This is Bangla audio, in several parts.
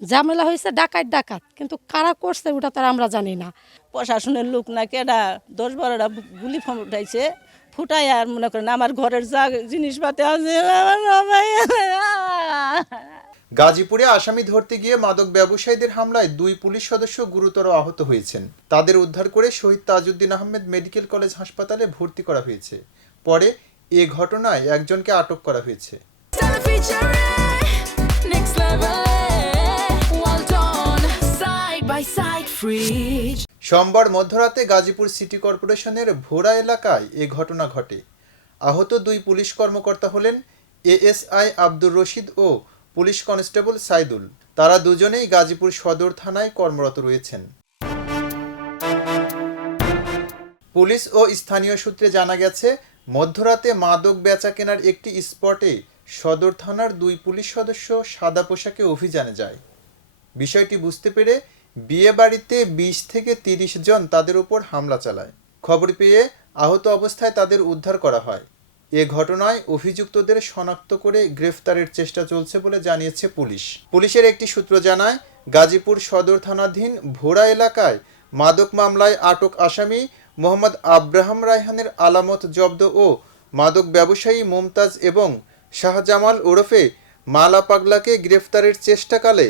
ঝামেলা হয়েছে ডাকাত ডাকাত, কিন্তু কারা করছে ওটা তারা আমরা জানি না। প্রশাসনের লোক না কেডা 10-12টা গুলি ফুটাইছে, ফুটাই আর মনে করেন আমার ঘরের যা জিনিসপাতি আছে গাজীপুরে আসামি ধরতে গিয়ে মাদক ব্যবসায়ীদের হামলায় 2 পুলিশ সদস্য গুরুতর আহত হয়েছেন। তাদের উদ্ধার করে শহীদ তাজউদ্দিন আহমেদ মেডিকেল কলেজ হাসপাতালে ভর্তি করা হয়েছে। পরে এ ঘটনায় একজনকে আটক করা হয়েছে। সোমবার মধ্যরাতে গাজীপুর সিটি কর্পোরেশনের ভোরা এলাকায় এ ঘটনা ঘটে। আহত 2 পুলিশ কর্মকর্তা হলেন এএসআই আব্দুর রশিদ ও পুলিশ কনস্টেবল সাইদুল। তারা দুজনেই গাজীপুর সদর থানায় কর্মরত রয়েছেন। পুলিশ ও স্থানীয় সূত্রে জানা গেছে, মধ্যরাতে মাদক বেচা কেনার একটি স্পটে সদর থানার 2 পুলিশ সদস্য সাদা পোশাকে অভিযানে যায়। বিষয়টি বুঝতে পেরে বিয়ে বাড়িতে 20 থেকে 30 জন তাদের উপর হামলা চালায়। খবর পেয়ে আহত অবস্থায় তাদের উদ্ধার করা হয়। এ ঘটনায় অভিযুক্তদের শনাক্ত করে গ্রেফতারের চেষ্টা চলছে বলে জানিয়েছে পুলিশ। পুলিশের একটি সূত্র জানায়, গাজীপুর সদর থানাধীন ভোরা এলাকায় মাদক মামলায় আটক আসামি মোহাম্মদ আব্রাহাম রায়হানের আলামত জব্দ ও মাদক ব্যবসায়ী মুমতাজ এবং শাহজামাল ওরফে মালা পাগলাকে গ্রেফতারের চেষ্টাকালে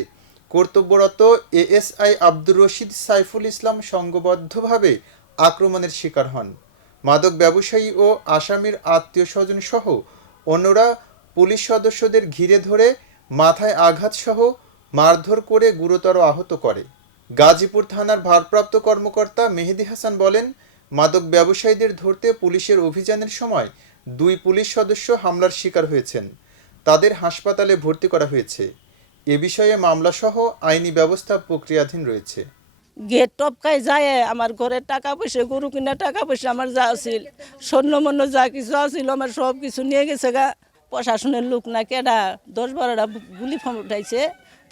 কর্তব্যরত এএসআই আব্দুর রশিদ সাইফুল ইসলাম সংঘবদ্ধভাবে আক্রমণের শিকার হন। মাদক ব্যবসায়ী ও আসামির আত্মীয় স্বজন সহ অন্যরা পুলিশ সদস্যদের ঘিরে ধরে মাথায় আঘাতসহ মারধর করে গুরুতর আহত করে। গাজীপুর থানার ভারপ্রাপ্ত কর্মকর্তা মেহেদি হাসান বলেন, মাদক ব্যবসায়ীদের ধরতে পুলিশের অভিযানের সময় 2 পুলিশ সদস্য হামলার শিকার হয়েছেন। তাদের হাসপাতালে ভর্তি করা হয়েছে। এ বিষয়ে মামলাসহ আইনি ব্যবস্থা প্রক্রিয়াধীন রয়েছে। গেট টপকায় যায় আমার ঘরের টাকা পয়সা, গরু কিনা টাকা পয়সা আমার যা আছিল, স্বর্ণমন্য যা কিছু আছিল আমার সব কিছু নিয়ে গেছে গা। প্রশাসনের লোক না কেডা 10-12টা গুলি ফুটাইছে,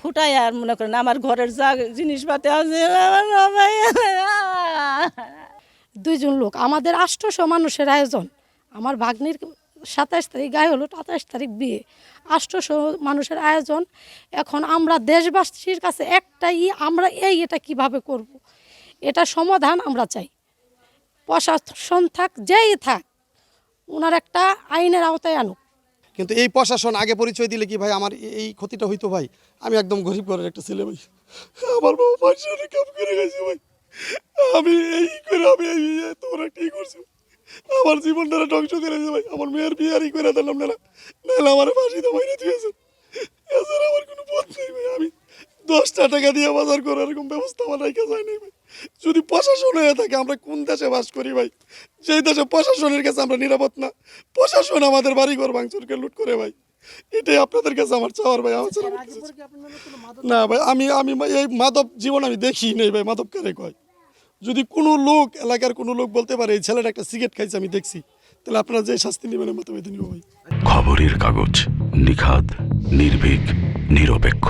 ফুটাই আর মনে করেন আমার ঘরের যা জিনিসপাতি আছে 2 জন লোক, আমাদের 800 মানুষের আয়োজন। আমার ভাগ্নির 27 তারিখ গায়ে হলো, 28 তারিখ বিয়ে, 800 মানুষের আয়োজন। এখন আমরা দেশবাসীর কাছে একটাই, আমরা এটা কিভাবে করব, এটা সমাধান আমরা চাই। প্রশাসন থাক, যেই থাক, ওনার একটা আইনের আওতায় আনুক। কিন্তু এই প্রশাসন আগে পরিচয় দিলে কি ভাই আমার এই ক্ষতিটা হইতো ভাই? আমি একদম গরিব ঘরের একটা ছেলে ভাই, আমার বউ পাঁচশো কাম করে গেছে ভাই, আমি এই করে আমি তোমরা কি করছো, আমার জীবনটা ধ্বংস করেছে ভাই। আমার মেয়ের বিয়ারই করে দিলাম না, নাহলে আমার ফাঁসি তো মাইনে দিয়েছে। এছাড়া আমার কোনো পথ নেই ভাই, আমি 10টা টাকা দিয়ে বাজার করার এরকম ব্যবস্থা আমার রেখে যায় নাই ভাই। যদি প্রশাসন হয়ে থাকে, আমরা কোন দেশে বাস করি ভাই, যেই দেশে প্রশাসনের কাছে আমরা নিরাপদ না, প্রশাসন আমাদের বাড়িঘর ভাঙচুরকে লুট করে ভাই। এটাই আপনাদের কাছে আমার চাওয়ার ভাই। আমার না ভাই, আমি এই মাদক জীবন আমি দেখি নেই ভাই, মাদক কারে কয়। যদি কোনো লোক, এলাকার কোনো লোক বলতে পারে এই ছেলেটা একটা সিগারেট খাইছে আমি দেখছি, তাহলে আপনারা যে শাস্তি নেবেন মতো বেঁধে নিব ভাই। খবরের কাগজ, নিখাদ, নির্ভীক, নিরপেক্ষ।